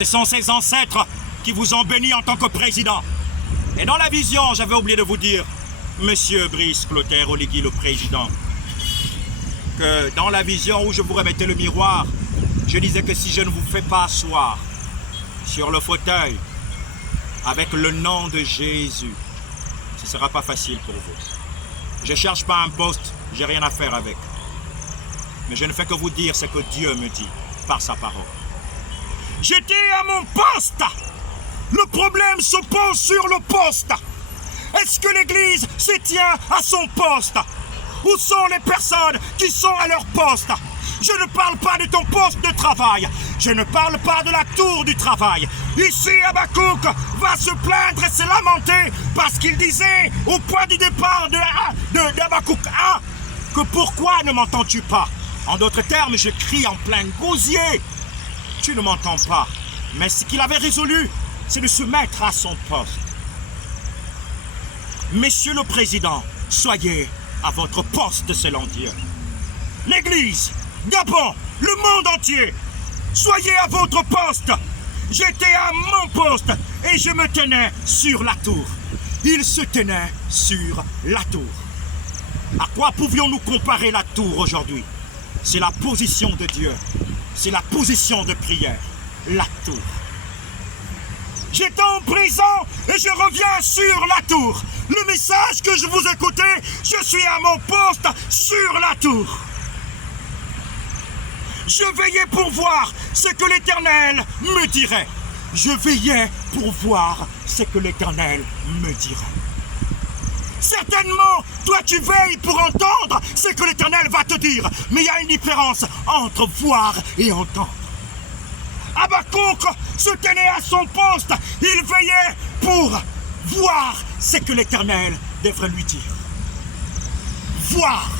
Ce sont ces ancêtres qui vous ont béni en tant que président. Et dans la vision, j'avais oublié de vous dire, Monsieur Brice Clotaire Oligui, le président, que dans la vision où je vous remettais le miroir, je disais que si je ne vous fais pas asseoir sur le fauteuil avec le nom de Jésus, ce ne sera pas facile pour vous. Je ne cherche pas un poste, j'ai rien à faire avec. Mais je ne fais que vous dire ce que Dieu me dit par sa parole. J'étais à mon poste. Le problème se pose sur le poste. Est-ce que l'Église se tient à son poste? Où sont les personnes qui sont à leur poste? Je ne parle pas de ton poste de travail. Je ne parle pas de la tour du travail. Ici, Habakkuk va se plaindre et se lamenter parce qu'il disait au point du départ d'Habakkuk 1 que pourquoi ne m'entends-tu pas? En d'autres termes, je crie en plein gosier. Tu ne m'entends pas. Mais ce qu'il avait résolu, c'est de se mettre à son poste. Monsieur le Président, soyez à votre poste selon Dieu. L'Église, Gabon, le monde entier, soyez à votre poste. J'étais à mon poste et je me tenais sur la tour. Il se tenait sur la tour. À quoi pouvions-nous comparer la tour aujourd'hui? C'est la position de Dieu. C'est la position de prière, la tour. J'étais en prison et je reviens sur la tour. Le message que je vous écoutais, je suis à mon poste sur la tour. Je veillais pour voir ce que l'Éternel me dirait. Je veillais pour voir ce que l'Éternel me dirait. Certainement, toi tu veilles pour entendre ce que l'Éternel va te dire. Mais il y a une différence entre voir et entendre. Habakkuk se tenait à son poste. Il veillait pour voir ce que l'Éternel devrait lui dire. Voir.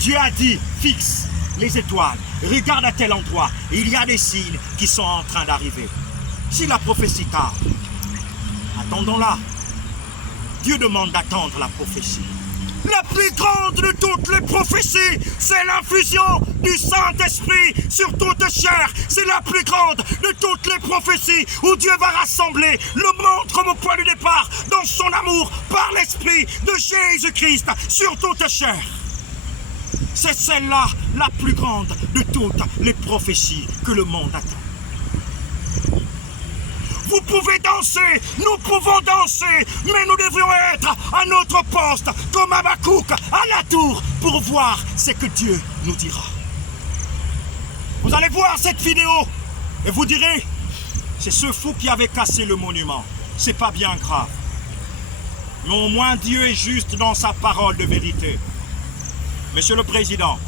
Dieu a dit, fixe les étoiles. Regarde à tel endroit. Il y a des signes qui sont en train d'arriver. Si la prophétie tarde, attendons-la. Dieu demande d'attendre la prophétie. La plus grande de toutes les prophéties, c'est l'infusion du Saint-Esprit sur toute chair. C'est la plus grande de toutes les prophéties où Dieu va rassembler le monde comme au point du départ dans son amour par l'Esprit de Jésus-Christ sur toute chair. C'est celle-là la plus grande de toutes les prophéties que le monde attend. Vous pouvez danser, nous pouvons danser, mais nous devrions être à notre poste, comme Habakkuk, à la tour, pour voir ce que Dieu nous dira. Vous allez voir cette vidéo et vous direz, c'est ce fou qui avait cassé le monument. C'est pas bien grave. Mais au moins Dieu est juste dans sa parole de vérité. Monsieur le Président,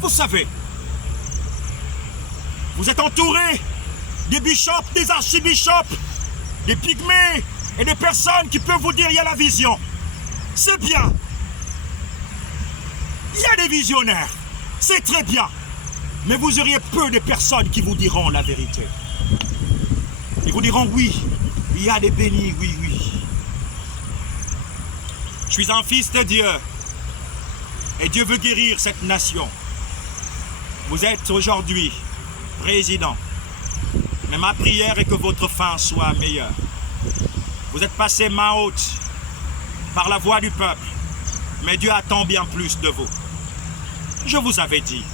vous savez, vous êtes entouré des bishops, des archibishops, des pygmées et des personnes qui peuvent vous dire il y a la vision. C'est bien. Il y a des visionnaires. C'est très bien. Mais vous auriez peu de personnes qui vous diront la vérité. Ils vous diront oui, il y a des bénis, oui, oui. Je suis un fils de Dieu. Et Dieu veut guérir cette nation. Vous êtes aujourd'hui président. Mais ma prière est que votre fin soit meilleure. Vous êtes passé main haute par la voix du peuple, mais Dieu attend bien plus de vous. Je vous avais dit,